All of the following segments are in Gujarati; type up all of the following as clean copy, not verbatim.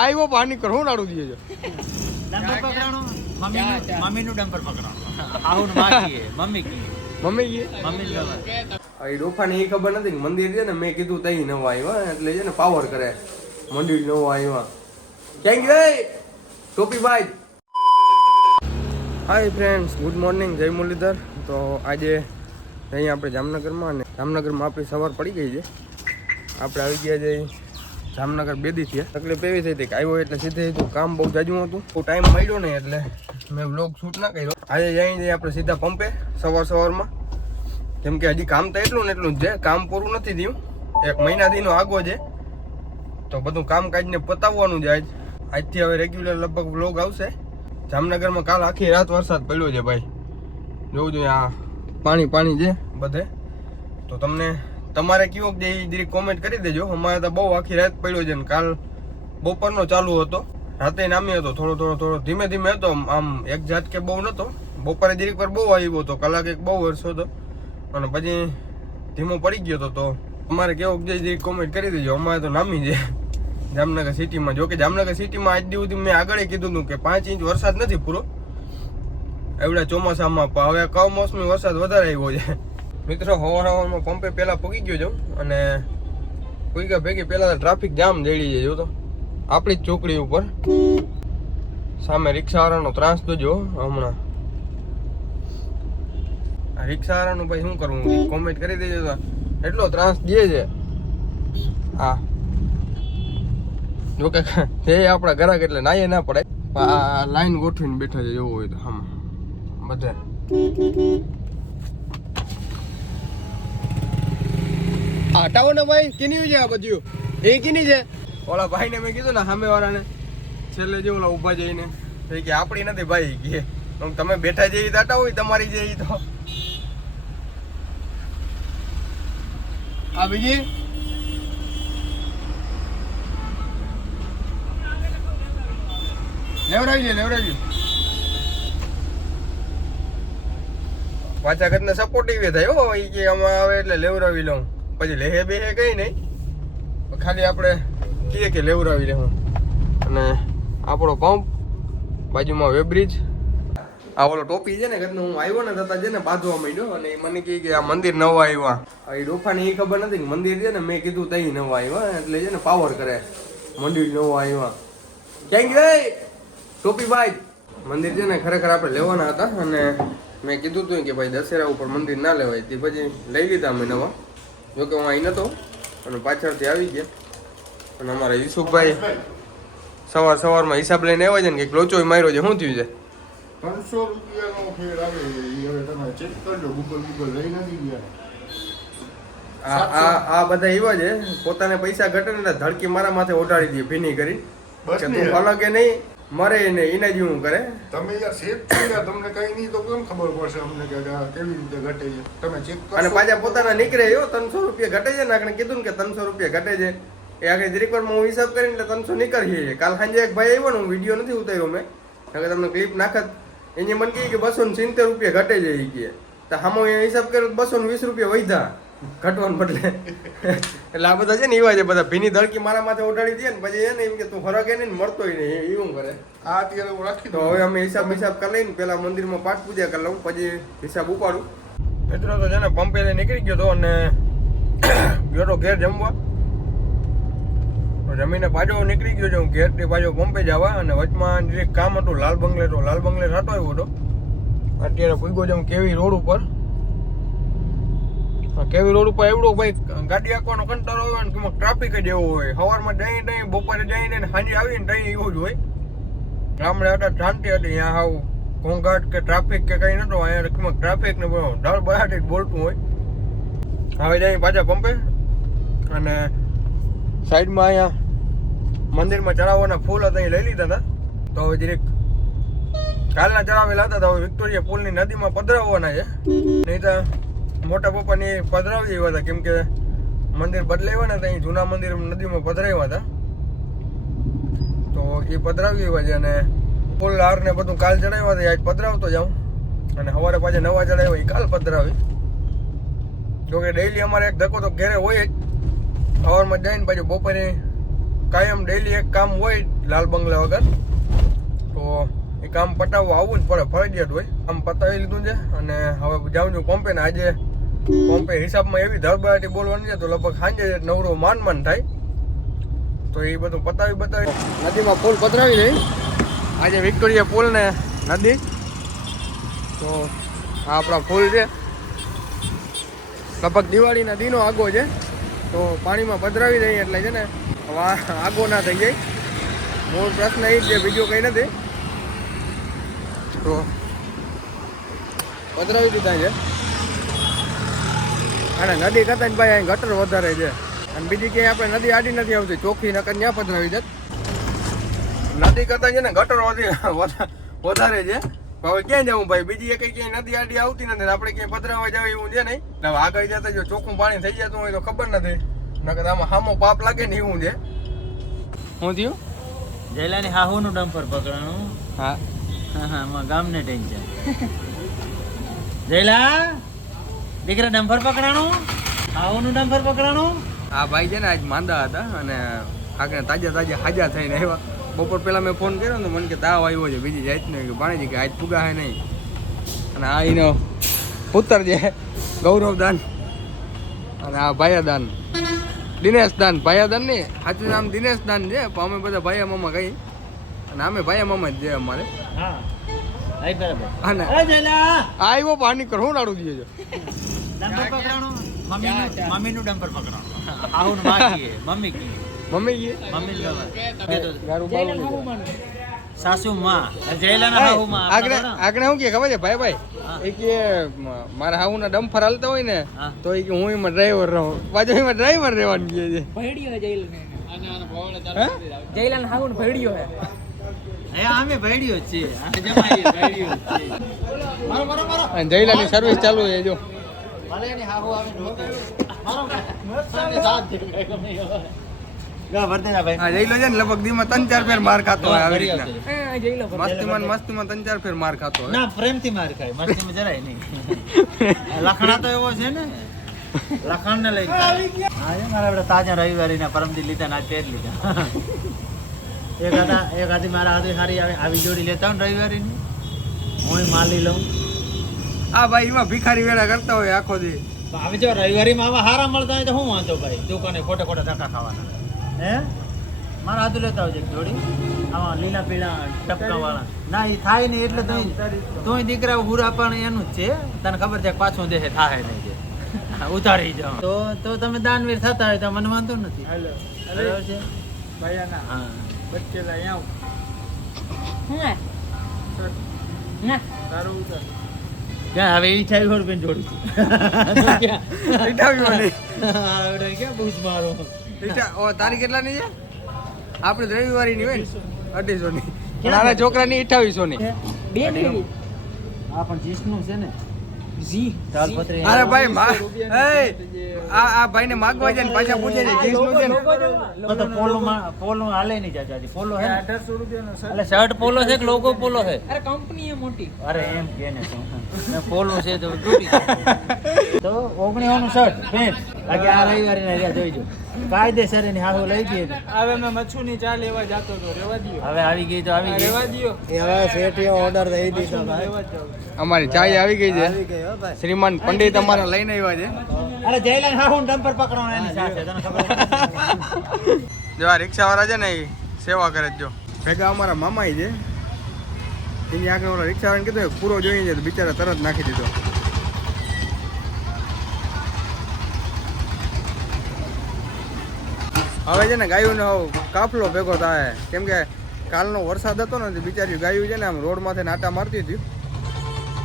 આવ્યો પાણી કરો રાડું દીએ છે ડમ્પર પકડાણો મમ્મીનું ડમ્પર પકડાણો આવું બાકી મમ્મી કી મમ્મી આ રોફાને એ ખબર નથી કે મંદિર છે ને મેં કીધું તઈ નવા આવ્યા એટલે છે ને પાવર કરે મંદિર નવા આવ્યા ક્યાં ગઈ ટોપી ભાઈ. હાય ફ્રેન્ડ્સ, ગુડ મોર્નિંગ, જય મુરલીધર. તો આજે અહીંયા આપણે જામનગરમાં અને જામનગરમાં આપણી સવાર પડી ગઈ છે. આપણે આવી ગયા છે જામનગર બેદી થયા. તકલીફ એવી થઈ હતી કે આવ્યો એટલે સીધે સીધું કામ બહુ જાજુ હતું, બહુ ટાઈમ મળ્યો ને એટલે મેં વ્લોગ શૂટ ના કર્યો. આજે જઈએ આપણે સીધા પંપે સવારમાં, કેમ કે હજી કામ તો એટલું ને એટલું જ છે, કામ પૂરું નથી થયું, 1 મહિનાથીનો આગો છે. તો બધું કામ કાજને પતાવવાનું છે. આજથી હવે રેગ્યુલર લગભગ વ્લોગ આવશે. જામનગરમાં કાલ આખી રાત વરસાદ પડ્યો છે ભાઈ, જોવું જોઈએ. આ પાણી છે બધે. તો તમને તમારે કેવો જે જરી કોમેન્ટ કરી દેજો. અમારે તો બહુ આખી રાત પડ્યો છે ને કાલ બપોરનો ચાલુ હતો, રાતે નામી હતો, થોડો ધીમે ધીમે હતો. આમ એક જાત કે બહુ નતો. બપોરે જરીક પર બહુ આવ્યો હતો, કલાક એક બહુ વરસો હતો અને પછી ધીમો પડી ગયો હતો. તો અમારે કેવો જે જરી કોમેન્ટ કરી દેજો. અમારે તો નામી છે જામનગર સિટીમાં. જો કે જામનગર સિટીમાં આજ સુધી મેં આગળ કીધું હતું કે 5 ઇંચ વરસાદ નથી પૂરો એવડા ચોમાસામાં, પણ હવે કમોસમી વરસાદ વધારે આવ્યો છે. મિત્રો હવારમાં પંપે પહેલા પૂગી ગયો છું અને પૂગ્યા ભેગી પહેલા ટ્રાફિક જામ જડી જાય. જો તો આપણી જ ચોકડી ઉપર સામે રિક્ષાવાળાનો ત્રાસ તો જો હમણાં. આ રિક્ષાવાળાનું ભાઈ શું કરવું, કોમેન્ટ કરી દેજો. તો એટલો ત્રાસ દે છે. હા જોકે તે આપણા ઘરાક એટલે નાયે ના પડે. આ લાઈન ગોઠવીને બેઠા છે જોવું હોય તો આમ બધે. હટાવો ને ભાઈ, કેની છે આ બધું? એ કેની છે? ઓલા ભાઈને મેં કીધું ને સામે વાળાને છેલ્લે જે ઓલા ઊભા જઈને કે આપણી નથી ભાઈ કે તમે બેઠા જઈએ તો હટાવો, તમારી જઈએ તો આ બીજી લેવરાવી પાછા ઘરના સપોર્ટિવ થાય હો. એ કે આમાં આવે એટલે લેવરાવી લઉં, પછી લેહે બેહે કઈ નહીં, ખાલી આપણે કહીએ કે લેવરાવી લેવું. અને આપણો પંપ બાજુમાં વેબ્રિજ. આ ઓલો ટોપી છે ને ઘરનો હું આવ્યો ને તથા છે ને બાંધવા માંડ્યો અને મને કહે કે આ મંદિર નવા આવ્યા. એ રોફાને એ ખબર નથી કે મંદિર છે ને મેં કીધું તઈ નવા આવ્યા એટલે છે ને પાવર કરે મંદિર નવા આવ્યા. ક્યાં ગઈ ટોપી ભાઈ? મંદિર છે ને ખરેખર આપણે લેવાના હતા અને મેં કીધું હતું કે ભાઈ દશેરા ઉપર મંદિર ના લેવાય, તે પછી લઈ લીધા અમે નવા. જોકે હું અહીં નહોતો અને પાછળથી આવી ગયા. અને અમારા યુસુફભાઈ સવારમાં હિસાબ લઈને આવ્યા છે ને કે લોચો માર્યો છે. શું થયું છે? 300 રૂપિયાનો ફેર આવે એ હવે તમે ચેક કરજો. ગૂગલ લઈ નથી ગયા. આ બધા એવા છે પોતાને પૈસા ઘટે ને ધડકી મારા માથે ઓઢાડી દે ભીની કરી કે તું અલગ કે નહીં મરે ને એને જ હું કરે. તમે યાર સેફ થઈ ગયા, તમને કઈ નહીં તો કેમ ખબર પડશે અમને કે કેવી રીતે ઘટે છે? તમે ચેક કરો. અને પાછા પોતાના નીકળે એવો 300 રૂપિયા ઘટે છે ને. આપણે કીધું ને કે 300 રૂપિયા ઘટે છે એ આગળ જરીક વાર હું હિસાબ કરીને 300 નીકળીએ છે. કાલ સાંજે એક ભાઈ આવ્યો ને, હું વિડીયો નથી ઉતાર્યો મેં, હવે તમને ક્લિપ નાખત. એને મને કહે કે 270 રૂપિયા ઘટે છે. એ કહે તો હામો હિસાબ કર્યો 220 રૂપિયા વધ્યા ઘટવાને બદલે. એટલે આ બધા છે ને એવા છે, બધા ભીની ધડકી મારા માથે ઓઢાડી દે ને પછી એને એમ કે તું ફરક એને મળતોય નહીં એવું કરે. આ અત્યારે હું રાખી તો હવે અમે હિસાબ કરી લઈને પેલા મંદિરમાં પાઠ પૂજા કરી લઉં પછી હિસાબ ઉપાડું. મિત્રો તો છે ને પંપે નીકળી ગયો હતો અને ગયો તો ઘેર જમવા. જમીને પાછો નીકળી ગયો છે હું ઘેરથી પાછો પંપે જવા. અને વચમાં જે કામ હતું લાલ બંગલે રાતો આવ્યો હતો. અત્યારે પૂગ્યો છે હું કેવી રોડ ઉપર. કેવી રોડ ઉપર એવડો ભાઈ ગાડી આંકવાનો કંટાળો હોય ને ટ્રાફિક જ એવો હોય. સવારમાં જઈ બપોરે જઈને સાંજે આવીને ત્યાં એવું જ હોય. ગામડે હતા શાંતિ હતી, અહીંયા હાવ ઘોંઘાટ કે ટ્રાફિક કે કઈ નતો. અહીંયા ટ્રાફિક ને ડર બહાર બોલતું હોય. હવે જઈ પાછા પંપે અને સાઈડમાં અહીંયા મંદિરમાં ચડાવવાના ફૂલ હતા એ લઈ લીધા હતા. તો હવે જરીક કાલના ચડાવેલા હતા તો હવે વિક્ટોરિયા પુલની નદીમાં પધરાવવાના છે. નહીં તો મોટા પપ્પાની પધરાવી એવા હતા, કેમ કે મંદિર બદલાવ્યા ને ત્યાં જૂના મંદિર નદીમાં પધરાવ્યા હતા. તો એ પધરાવી એવા છે અને ફૂલ હાર ને બધું કાલ ચડાવ્યા હતા, આજ પધરાવતો જાઉં. અને સવારે પાછા નવા ચડાવ્યા એ કાલ પધરાવી. જોકે ડેઈલી અમારે એક ધક્કો તો ઘેરે હોય જ. સવારમાં જઈને પાછું બપોરે કાયમ ડેલી એક કામ હોય લાલ બંગલા વગર, તો એ કામ પટાવવા આવવું જ પડે, ફરજિયાત હોય. કામ પતાવી લીધું છે અને હવે જાઉં છું પંપે ને. આજે પંપે હિસાબમાં એવી ધરબરાટી બોલવાની છે તો લગભગ સાંજે નવરો માન થાય, તો એ બધું બતાવી નદીમાં પુલ પધરાવી દઈ. આજે વિક્ટોરિયા પુલ ને નદી, તો આ આપણા પુલ છે. લગભગ દિવાળીના દિનો આગો છે, તો પાણીમાં પધરાવી દઈએ એટલે છે ને આગો ના થઈ જાય. મૂળ પ્રશ્ન એ જ છે, બીજું કંઈ નથી. તો પધરાવી દીધા છે. અને નદી કરતાં જ ભાઈ અહીં ગટર વધારે છે, અને બીજી ક્યાંય આપણે નદી આડી નથી આવતી, ચોખ્ખી નકર ત્યાં પધરાવી દે. નદી કરતાં છે ને ગટર વધારે છે. હવે ક્યાં જવું ભાઈ, બીજી એક ક્યાંય નદી આડી આવતી નથી, આપણે ક્યાંય પધરાવા જાવ એવું છે નહીં. હવે આગળ જતા જો ચોખ્ખું પાણી થઈ જતું હોય તો ખબર નથી, નકર આમાં સામો પાપ લાગે ને એવું છે. શું થયું? જયલાની હાહુનું ડમ્પર પકડવાનું. હા હા, ગામને ટેન્શન. જયલા દીકરા ડમ્પર પકડાણું, હાહુનું ડમ્પર પકડાણું. આ ભાઈ છે ને આજ માંદા હતા અને આગળ તાજા હાજા થઈને આવ્યા. બપોર પહેલા મેં ફોન કર્યો ને, મને કે તાવ આવ્યો છે બીજી જાત ને, કે પાણીજી કે આજ ફુગા હે નહીં. અને આ એનો પુત્ર છે ગૌરવદાન, અને આ ભાયાદાન દિનેશદાન. ભાયાદાન નહીં, સાચું નામ દિનેશદાન છે, પણ અમે બધા ભાયા મામા કહીએ, અને અમે ભાયા મામા જ છે અમારે. હા આઈ બરાબર. અને જયલા આવ્યો પાણી કર, હું લાડુ દીધો ડમ્પર પકડાણું, મમ્મીનું ડમ્પર પકડાણું. હાહુનું બાકી મમ્મી કી મમ્મી ગઈ ગારું બારું સાસુ માં જયલાના હાહુ માં. આગળ શું કે ખબર છે ભાઈ એ કે મારા હાહુના ડમ્ફર હાલતા હોય ને તો એ કે હું એમાં ડ્રાઈવર રહું, પાછો એમાં ડ્રાઈવર રહેવાનું કહે છે. જયલાલ હાઉન ભેડિયો હે. અમે ભેડિયો છે, જમાઈ ભેડિયો છે. અને જયલાની સર્વિસ ચાલુ છે જો. ભલે એની હાહુ આવે નહોતી. મારો સામે સાથ દે ગમે હોય. ગા વર્દેના ભાઈ. હા જયલો છે ને લગભગ દીમાં 3-4 ફેર માર ખાતો હોય આવી રીતના. હા જયલો મસ્તીમાં 3-4 ફેર માર ખાતો હોય. ના પ્રેમથી માર ખાય, મસ્તીમાં જરાય નહીં. લખણા તો એવો છે ને, લખણ ને લઈ આજે મારા બધા તાજા રવિવારીના પરમદી લીધા ના તેર લીધા. એક આધી મારા હાથે સારી આવી જોડી લેતા હોય રવિવારીની, હું માલી લઉં. આ ભાઈ એમાં ભિખારી વેળા કરતા હોય આખો દી. હવે જો રવિવારીમાં આવા હારા મળતા હોય તો શું વાંધો ભાઈ, દુકાને ખોટા ધક્કા ખાવાના. હે મારા હાથું લેતા હોય જોડી, આવા લીલા પીળા ટપકા વાળા. ના એ થાય નહીં એટલે તોય દીકરા હુરા પણ એનું જ છે, તને ખબર છે પાછું દેશે થાય નહીં છે, ઉતારી જાઓ તો તમે દાનવીર થતા હોય તો મને વાંધો નથી. બરાબર છે હા બચ્ચેલા અહીંયા ના ક્યાં હવે ઈચ્છા આવી હોય જોડું છું. ક્યાં બૂઝ મારો. તારીખ કેટલાની છે? આપણે રવિવારીની હોય ને 250 ની, નાના છોકરાની 2800 ની. બે લેવી. આ પણ જીસનું છે ને જી તાલપત્રી. અરે ભાઈ આ ભાઈને માગવા જાય ને પાછા પૂછે છે જીન્સનું છે ને. તો પોલો હાલે નહીં ચાચાજી, પોલો હે 1800 રૂપિયાનો શર્ટ. એટલે શર્ટ પોલો છે કે લોગો પોલો છે? અરે કંપની એ મોટી. અરે એમ કે ને મેં પોલો છે તો તૂટી તો 1900 નું શર્ટ પેન્ટ. બાકી આ રવિવારી ના રહ્યા જોઈજો કાયદેસર એની હાહુ લઈ ગઈ. હવે મેં મચ્છુની ચા લેવા જાતો તો રેવા દયો. હવે આવી ગઈ તો આવી ગઈ. રેવા દયો. એ હવે શેઠીઓ ઓર્ડર દઈ દીધો ભાઈ. અમારી ચાય આવી ગઈ છે. શ્રીમાન પંડિત અમારા લઈને આવ્યા છે. અરે જયલાલ હાહુ ડમ્પર પકડવાનો એની સાથે તને ખબર. જો આ રિક્ષાવાળા છે ને એ સેવા કરે છે. જો ભેગા અમારા મામા છે, એની આગળ ઓલા રિક્ષાવાળાને કીધું પૂરો જોઈએ છે તો બિચારા તરત નાખી દીધો. હવે છે ને ગાયોનો કાફલો ભેગો થાય, કેમ કે કાલનો વરસાદ હતો ને બિચારી ગાયું છે ને આમ રોડમાંથી નાટા મારતી હતી,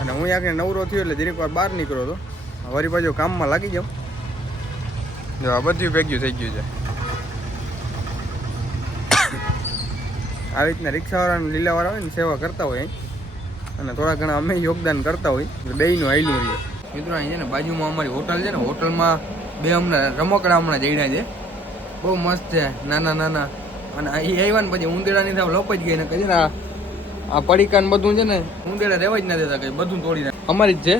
અને હું આગળ નવરો થયો એટલે દરેક વાર બહાર નીકળ્યો હતો. વળી પાછું કામમાં લાગી જાઉં. જો આ બધું ભેગ્યું થઈ ગયું છે. આવી રીતના રિક્ષાવાળા લીલાવાળા હોય ને સેવા કરતા હોય, અને થોડા ઘણા અમે યોગદાન કરતા હોય એટલે બેયનું હાલ્યું રહીએ. મિત્રો અહીં છે ને બાજુમાં અમારી હોટલ છે ને, હોટલમાં બે હમણાં રમકડા હમણાં જડ્યા છે, બહુ મસ્ત છે, નાના નાના. અને એ આવ્યા ને પછી ઉંદેડાની થાવ લપાઈ જ ગઈ ને કહી ને આ પડીકા ને બધું છે ને ઉંદેડા રહેવા જ ના દેતા, કઈ બધું તોડી નાખે. અમારી જ છે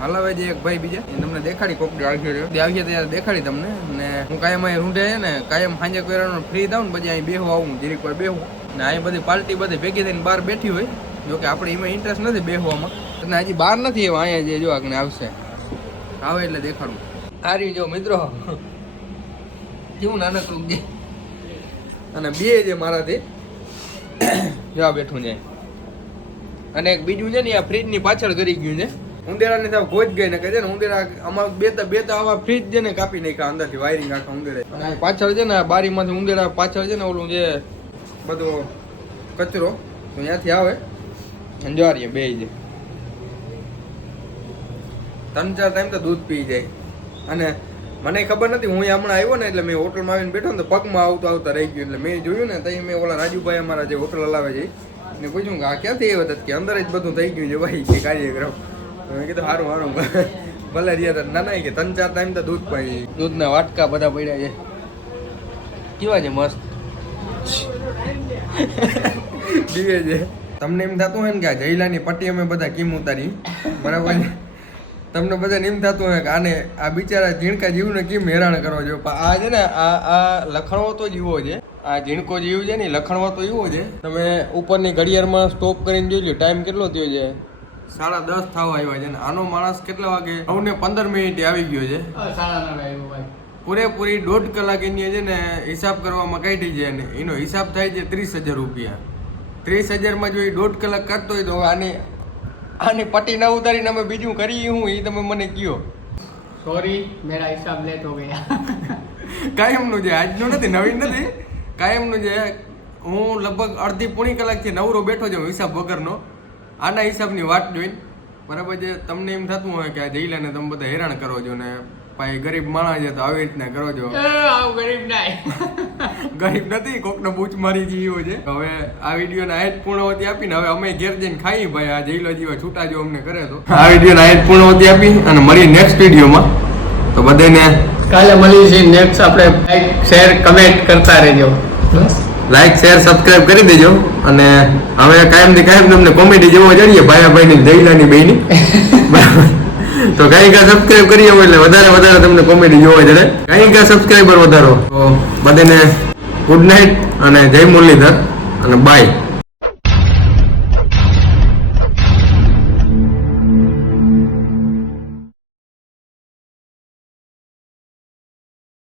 હલાવે છે એક ભાઈ બીજા એ તમને દેખાડી કોક આવ્યો ત્યારે દેખાડી તમને ને હું કાયમ અહીં રૂંઢે છે ને કાયમ સાંજે કોઈ ફ્રી થાવ ને પછી અહીં બેહું આવું જીરીક વાર બેહું ને અહીં બધી પાર્ટી બધી ભેગી થઈને બહાર બેઠી હોય જો કે આપણે એમાં ઇન્ટરેસ્ટ નથી બેહવામાં અને હજી બહાર નથી એવા અહીંયા જે જો આગળ આવશે આવે એટલે દેખાડું આ રહ્યું જો મિત્રો કેવું નાનકડું છે અને બે જે મારાથી જવા બેઠું છે અને એક બીજું છે ને આ ફ્રીજની પાછળ કરી ગયું છે ઉંદેડાને સાવ ગોજ ગઈ ને કહે છે ને ઉંદેડા આમાં બે તો આવા ફ્રીજ છે ને કાપી નાખ્યા અંદરથી વાયરિંગ આખા ઉંદેડા અને આ પાછળ છે ને બારીમાંથી ઉંદેડા પાછળ છે ને ઓલું જે બધો કચરો તો ત્યાંથી આવે અને જવારીએ બે છે 3-4 ટાઈમ તો દૂધ પી જાય અને મને ખબર નથી હું હમણાં આવ્યો ને એટલે મેં હોટલમાં આવીને બેઠો ને તો પગમાં આવતા રહી ગયું એટલે મેં જોયું ને ત્યાં મેં ઓલા રાજુભાઈ અમારા જે હોટલ હલાવે છે ને પૂછ્યું કે આ ક્યાંથી આવ્યો કે અંદર જ બધું થઈ ગયું છે ભાઈ કે કાર્યક્રમ મેં કીધું સારું ભલે રહ્યા હતા ના કે 3-4 ટાઈમ તો દૂધ પાઈ દૂધના વાટકા બધા પડ્યા છે કેવા છે મસ્ત દીવે છે તમને એમ થતું હોય ને કે આ જયલાની પટ્ટી અમે બધા કેમ ઉતારી બરાબર છે તમને બધાને એમ થતું હોય કે આને આ બિચારા ઝીણકા જીવને કેમ હેરાન કરો છો પણ આ છે ને આ લખણવો તો જીવો છે આ ઝીણકો જીવ છે ને લખણવો તો એવો છે તમે ઉપરની ઘડિયાળમાં સ્ટોપ કરીને જોઈ લો ટાઈમ કેટલો થયો છે 10:30 થવા આવ્યા છે ને આનો માણસ કેટલા વાગે 9:15 આવી ગયો છે પૂરેપૂરી 1.5 કલાક એની છે ને હિસાબ કરવામાં કાઢી છે અને એનો હિસાબ થાય છે 30,000 રૂપિયા 30,000માં જો એ 1.5 કલાક કાઢતો હોય તો આની પટ્ટી ના ઉતારીને અમે બીજું કરીએ હું એ તમે મને કયો सॉरी मेरा हिसाब लेट हो गया કાયમનું છે આજનું નથી નવીન નથી કાયમનું છે હું લગભગ અડધી પોણી કલાકથી નવરો બેઠો છું હિસાબ વગરનો આના હિસાબની વાત જોઈને બરાબર છે તમને એમ થતું હોય કે આ જઈલાને તમે બધા હેરાન કરો છો ને ભાઈ ગરીબ માણસ છે તો આવી રીતના કરો છો गरीब नहीं ગરીબ નથી કોકનો બૂચ મારી ગયો છે હવે આ વિડીયોને આયત પૂર્ણવતી આપીને હવે અમે ઘેર જઈને ખાઈ ભાઈ આ જઈલો જેવા છૂટા જો અમને કરે તો આ વિડીયોને આયત પૂર્ણવતી આપી અને મળી નેક્સ્ટ વિડીયોમાં તો બધાને કાલે મળી છે નેક્સ્ટ આપણે લાઈક શેર કમેન્ટ કરતા રહેજો લાઈક શેર સબસ્ક્રાઇબ કરી દેજો અને હવે કાયમ તમને કોમેડી જેવો જડીએ ભાઈ જઈલાની બેની તો કઈ સબસ્ક્રાઇબ કરી એટલે વધારે તમને કોમેડી જોવા જડે કઈ સબસ્ક્રાઇબર વધારો તો બધાને ગુડ નાઇટ અને જય મુરલીધર અને બાય